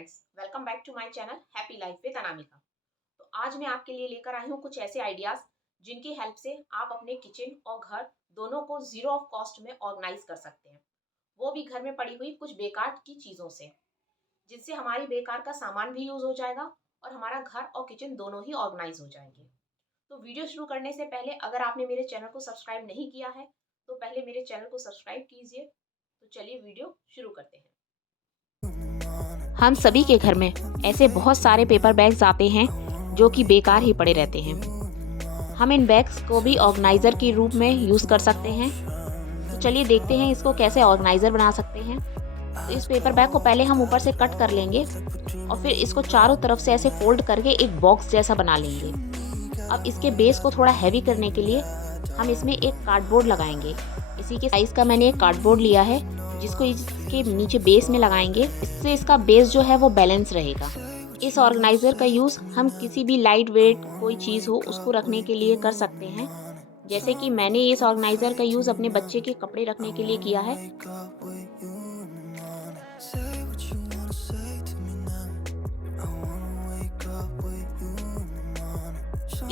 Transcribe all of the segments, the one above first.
Friends, welcome back to my channel happy life with Anamika. तो आज मैं आपके लिए लेकर आई हूँ कुछ ऐसे आइडियाज जिनकी हेल्प से आप अपने किचन और घर दोनों को जीरो ऑफ कॉस्ट में ऑर्गेनाइज कर सकते हैं, वो भी घर में पड़ी हुई कुछ बेकार की चीज़ों से, जिनसे हमारी बेकार का सामान भी यूज़ हो जाएगा और हमारा घर और किचन दोनों ही ऑर्गेनाइज हो जाएंगे। तो वीडियो शुरू करने से पहले अगर आपने मेरे चैनल को सब्सक्राइब नहीं किया है तो पहले मेरे चैनल को सब्सक्राइब कीजिए। तो चलिए वीडियो शुरू करते हैं। हम सभी के घर में ऐसे बहुत सारे पेपर बैग्स आते हैं जो कि बेकार ही पड़े रहते हैं। हम इन बैग्स को भी ऑर्गेनाइज़र के रूप में यूज़ कर सकते हैं। तो चलिए देखते हैं इसको कैसे ऑर्गेनाइज़र बना सकते हैं। तो इस पेपर बैग को पहले हम ऊपर से कट कर लेंगे और फिर इसको चारों तरफ से ऐसे फोल्ड करके एक बॉक्स जैसा बना लेंगे। अब इसके बेस को थोड़ा हैवी करने के लिए हम इसमें एक कार्डबोर्ड लगाएंगे। इसी के साइज़ का मैंने एक कार्डबोर्ड लिया है जिसको इसके नीचे बेस में लगाएंगे। इससे इसका बेस जो है वो बैलेंस रहेगा। इस ऑर्गेनाइज़र का यूज़ हम किसी भी लाइट वेट कोई चीज़ हो उसको रखने के लिए कर सकते हैं। जैसे कि मैंने इस ऑर्गेनाइज़र का यूज़ अपने बच्चे के कपड़े रखने के लिए किया है।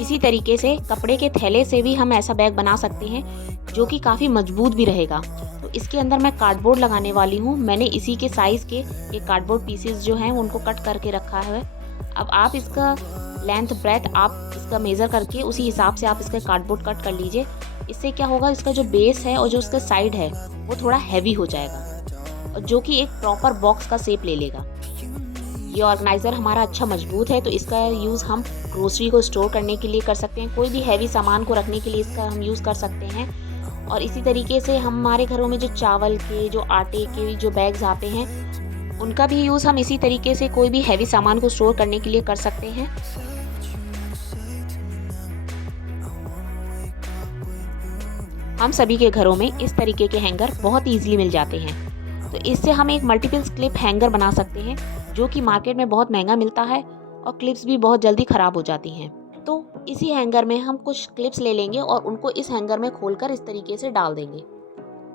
इसी तरीके से कपड़े के थैले से भी हम ऐसा बैग बना सकते हैं जो कि काफ़ी मजबूत भी रहेगा। तो इसके अंदर मैं कार्डबोर्ड लगाने वाली हूँ। मैंने इसी के साइज़ के ये कार्डबोर्ड पीसेस जो हैं उनको कट करके रखा है। अब आप इसका लेंथ ब्रेथ आप इसका मेज़र करके उसी हिसाब से आप इसका कार्डबोर्ड कट कर लीजिए। इससे क्या होगा, इसका जो बेस है और जो उसका साइड है वो थोड़ा हैवी हो जाएगा और जो कि एक प्रॉपर बॉक्स का शेप ले लेगा। ये ऑर्गेनाइज़र हमारा अच्छा मजबूत है तो इसका यूज़ हम ग्रोसरी को स्टोर करने के लिए कर सकते हैं। कोई भी हैवी सामान को रखने के लिए इसका हम यूज़ कर सकते हैं। और इसी तरीके से हमारे घरों में जो चावल के, जो आटे के जो बैग्स आते हैं उनका भी यूज़ हम इसी तरीके से कोई भी हैवी सामान को स्टोर करने के लिए कर सकते हैं। हम सभी के घरों में इस तरीके के हैंगर बहुत ईजिली मिल जाते हैं। तो इससे हम एक मल्टीपल क्लिप हैंगर बना सकते हैं जो कि मार्केट में बहुत महंगा मिलता है और क्लिप्स भी बहुत जल्दी ख़राब हो जाती हैं। तो इसी हैंगर में हम कुछ क्लिप्स ले लेंगे और उनको इस हैंगर में खोलकर इस तरीके से डाल देंगे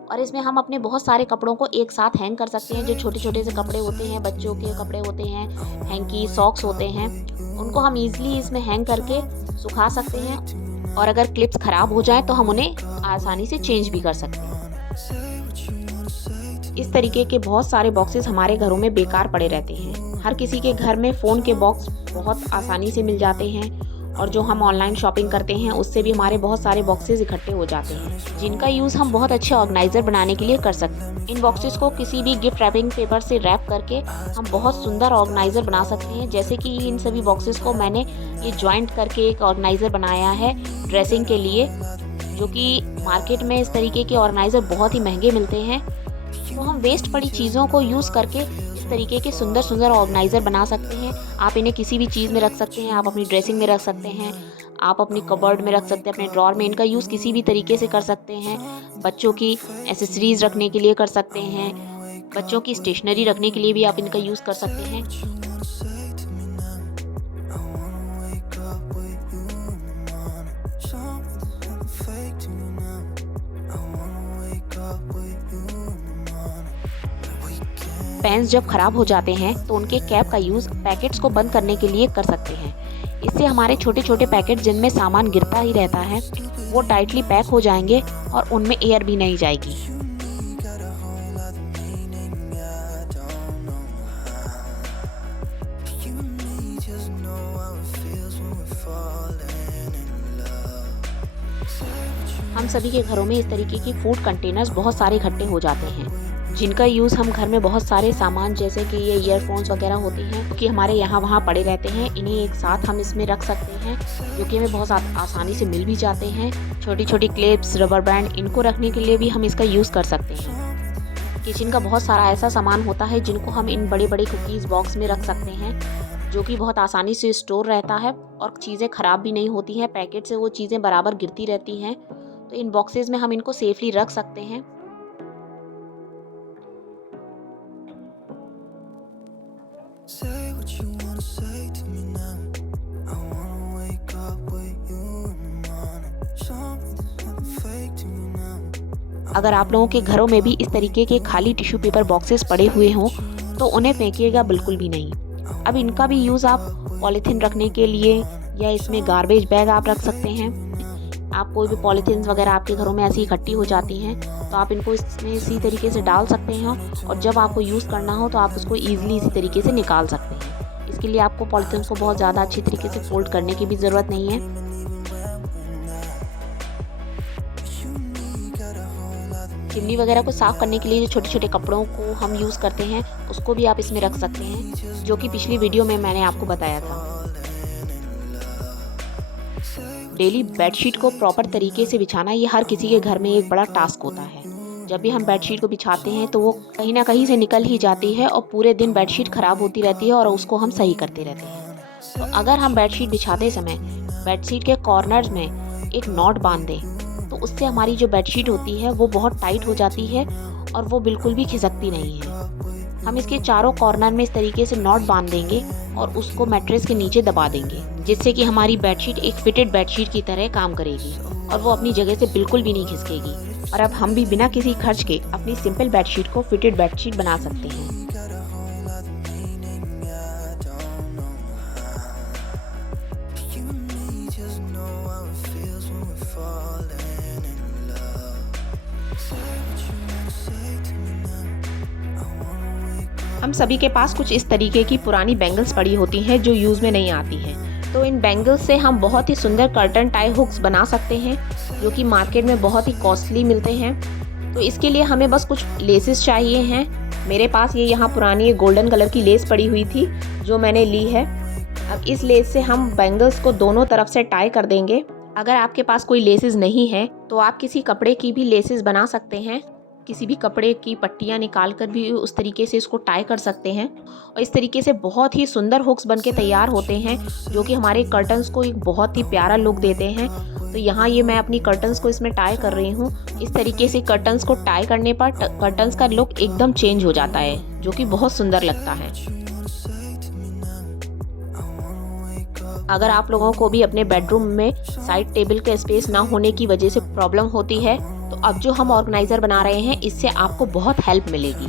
और इसमें हम अपने बहुत सारे कपड़ों को एक साथ हैंग कर सकते हैं। जो छोटे छोटे से कपड़े होते हैं, बच्चों के कपड़े होते हैं, हैंकी, सॉक्स होते हैं, उनको हम ईजिली इसमें हैंग करके सुखा सकते हैं और अगर क्लिप्स ख़राब हो जाएँ तो हम उन्हें आसानी से चेंज भी कर सकते हैं। इस तरीके के बहुत सारे बॉक्सेस हमारे घरों में बेकार पड़े रहते हैं। हर किसी के घर में फ़ोन के बॉक्स बहुत आसानी से मिल जाते हैं और जो हम ऑनलाइन शॉपिंग करते हैं उससे भी हमारे बहुत सारे बॉक्सेस इकट्ठे हो जाते हैं जिनका यूज़ हम बहुत अच्छे ऑर्गेनाइज़र बनाने के लिए कर सकते हैं। इन बॉक्सेस को किसी भी गिफ्ट रैपिंग पेपर से रैप करके हम बहुत सुंदर ऑर्गेनाइज़र बना सकते हैं। जैसे कि इन सभी बॉक्सेस को मैंने ये जॉइंट करके एक ऑर्गेनाइज़र बनाया है ड्रेसिंग के लिए, जो कि मार्केट में इस तरीके के ऑर्गेनाइज़र बहुत ही महंगे मिलते हैं। तो हम वेस्ट पड़ी चीज़ों को यूज़ करके इस तरीके के सुंदर सुंदर ऑर्गेनाइज़र बना सकते हैं। आप इन्हें किसी भी चीज़ में रख सकते हैं, आप अपनी ड्रेसिंग में रख सकते हैं, आप अपनी कबर्ड में रख सकते हैं, अपने ड्रॉर में इनका यूज़ किसी भी तरीके से कर सकते हैं। बच्चों की एसेसरीज़ रखने के लिए कर सकते हैं, बच्चों की स्टेशनरी रखने के लिए भी आप इनका यूज़ कर सकते हैं। पेन्स जब ख़राब हो जाते हैं तो उनके कैप का यूज़ पैकेट्स को बंद करने के लिए कर सकते हैं। इससे हमारे छोटे छोटे पैकेट जिनमें सामान गिरता ही रहता है वो टाइटली पैक हो जाएंगे और उनमें एयर भी नहीं जाएगी। हम सभी के घरों में इस तरीके की फूड कंटेनर्स बहुत सारे इकट्ठे हो जाते हैं जिनका यूज़ हम घर में बहुत सारे सामान जैसे कि ये ईयरफोन्स वगैरह होते हैं कि हमारे यहाँ वहाँ पड़े रहते हैं, इन्हें एक साथ हम इसमें रख सकते हैं जो कि हमें बहुत आसानी से मिल भी जाते हैं। छोटी छोटी क्लिप्स, रबर बैंड, इनको रखने के लिए भी हम इसका यूज़ कर सकते हैं। किचन का बहुत सारा ऐसा सामान होता है जिनको हम इन बड़े बड़े कुकीज़ बॉक्स में रख सकते हैं जो कि बहुत आसानी से स्टोर रहता है और चीज़ें ख़राब भी नहीं होती हैं। पैकेट से वो चीज़ें बराबर गिरती रहती हैं, तो इन बॉक्सेस में हम इनको सेफली रख सकते हैं। अगर आप लोगों के घरों में भी इस तरीके के खाली टिश्यू पेपर बॉक्सेस पड़े हुए हों तो उन्हें फेंकिएगा बिल्कुल भी नहीं। अब इनका भी यूज़ आप पॉलीथीन रखने के लिए या इसमें गार्बेज बैग आप रख सकते हैं। आप कोई भी पॉलीथीन्स वगैरह आपके घरों में ऐसी इकट्ठी हो जाती हैं तो आप इनको इसमें इसी तरीके से डाल सकते हैं और जब आपको यूज़ करना हो तो आप उसको ईज़िली इसी तरीके से निकाल सकते हैं। इसके लिए आपको पॉलीथीन्स को बहुत ज़्यादा अच्छी तरीके से फोल्ड करने की भी ज़रूरत नहीं है। चिमनी वगैरह को साफ़ करने के लिए जो छोटे छोटे कपड़ों को हम यूज़ करते हैं उसको भी आप इसमें रख सकते हैं, जो कि पिछली वीडियो में मैंने आपको बताया था। डेली बेडशीट को प्रॉपर तरीके से बिछाना ये हर किसी के घर में एक बड़ा टास्क होता है। जब भी हम बेडशीट को बिछाते हैं तो वो कहीं ना कहीं से निकल ही जाती है और पूरे दिन बेडशीट ख़राब होती रहती है और उसको हम सही करते रहते हैं। तो अगर हम बेडशीट बिछाते समय बेडशीट के कॉर्नर्स में एक नॉट बांध दें तो उससे हमारी जो बेडशीट होती है वो बहुत टाइट हो जाती है और वो बिल्कुल भी खिसकती नहीं है। हम इसके चारों कॉर्नर में इस तरीके से नॉट बांध देंगे और उसको मैट्रेस के नीचे दबा देंगे, जिससे कि हमारी बेडशीट एक फिटेड बेडशीट की तरह काम करेगी और वो अपनी जगह से बिल्कुल भी नहीं खिसकेगी। और अब हम भी बिना किसी खर्च के अपनी सिंपल बेडशीट को फिटेड बेडशीट बना सकते हैं। हम सभी के पास कुछ इस तरीके की पुरानी बैंगल्स पड़ी होती हैं जो यूज़ में नहीं आती हैं। तो इन बैंगल्स से हम बहुत ही सुंदर कर्टन टाई हुक्स बना सकते हैं जो कि मार्केट में बहुत ही कॉस्टली मिलते हैं। तो इसके लिए हमें बस कुछ लेसेस चाहिए हैं। मेरे पास ये यहाँ पुरानी गोल्डन कलर की लेस पड़ी हुई थी जो मैंने ली है। अब इस लेस से हम बैंगल्स को दोनों तरफ से टाई कर देंगे। अगर आपके पास कोई लेसेस नहीं है तो आप किसी कपड़े की भी लेसेस बना सकते हैं। किसी भी कपड़े की पट्टियाँ निकाल कर भी उस तरीके से इसको टाई कर सकते हैं और इस तरीके से बहुत ही सुंदर हुक्स बनके तैयार होते हैं जो कि हमारे कर्टन्स को एक बहुत ही प्यारा लुक देते हैं। तो यहाँ ये मैं अपनी कर्टन्स को इसमें टाई कर रही हूँ। इस तरीके से कर्टन्स को टाई करने पर कर्टन्स का लुक एकदम चेंज हो जाता है जो कि बहुत सुंदर लगता है। अगर आप लोगों को भी अपने बेडरूम में साइड टेबल का स्पेस ना होने की वजह से प्रॉब्लम होती है तो अब जो हम ऑर्गेनाइज़र बना रहे हैं इससे आपको बहुत हेल्प मिलेगी।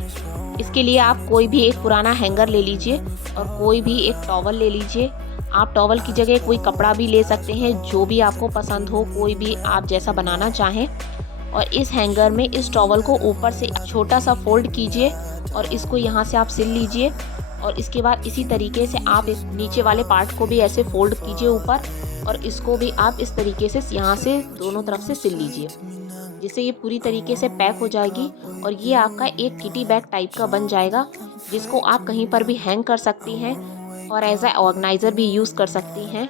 इसके लिए आप कोई भी एक पुराना हैंगर ले लीजिए और कोई भी एक टॉवल ले लीजिए। आप टॉवल की जगह कोई कपड़ा भी ले सकते हैं जो भी आपको पसंद हो, कोई भी आप जैसा बनाना चाहें। और इस हैंगर में इस टॉवल को ऊपर से छोटा सा फोल्ड कीजिए और इसको यहाँ से आप सिल लीजिए और इसके बाद इसी तरीके से आप इस नीचे वाले पार्ट को भी ऐसे फोल्ड कीजिए ऊपर और इसको भी आप इस तरीके से यहाँ से दोनों तरफ से सिल लीजिए, जिससे ये पूरी तरीके से पैक हो जाएगी और ये आपका एक किटी बैग टाइप का बन जाएगा जिसको आप कहीं पर भी हैंग कर सकती हैं और एज ए ऑर्गेनाइज़र भी यूज़ कर सकती हैं।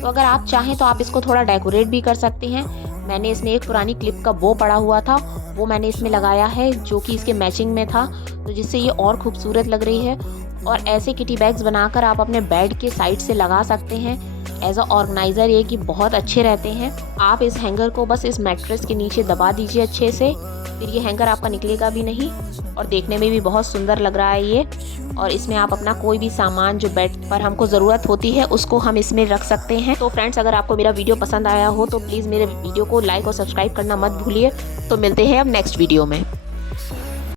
तो अगर आप चाहें तो आप इसको थोड़ा डेकोरेट भी कर सकती हैं। मैंने इसमें एक पुरानी क्लिप का बो पड़ा हुआ था वो मैंने इसमें लगाया है जो कि इसके मैचिंग में था, तो जिससे ये और खूबसूरत लग रही है। और ऐसे किटी बैग्स बनाकर आप अपने बेड के साइड से लगा सकते हैं एज अ ऑर्गेनाइज़र, ये कि बहुत अच्छे रहते हैं। आप इस हैंगर को बस इस मैट्रेस के नीचे दबा दीजिए अच्छे से, फिर ये हैंगर आपका निकलेगा भी नहीं और देखने में भी बहुत सुंदर लग रहा है ये। और इसमें आप अपना कोई भी सामान जो बेड पर हमको ज़रूरत होती है उसको हम इसमें रख सकते हैं। तो फ्रेंड्स, अगर आपको मेरा वीडियो पसंद आया हो तो प्लीज़ मेरे वीडियो को लाइक और सब्सक्राइब करना मत भूलिए। तो मिलते हैं अब नेक्स्ट वीडियो में।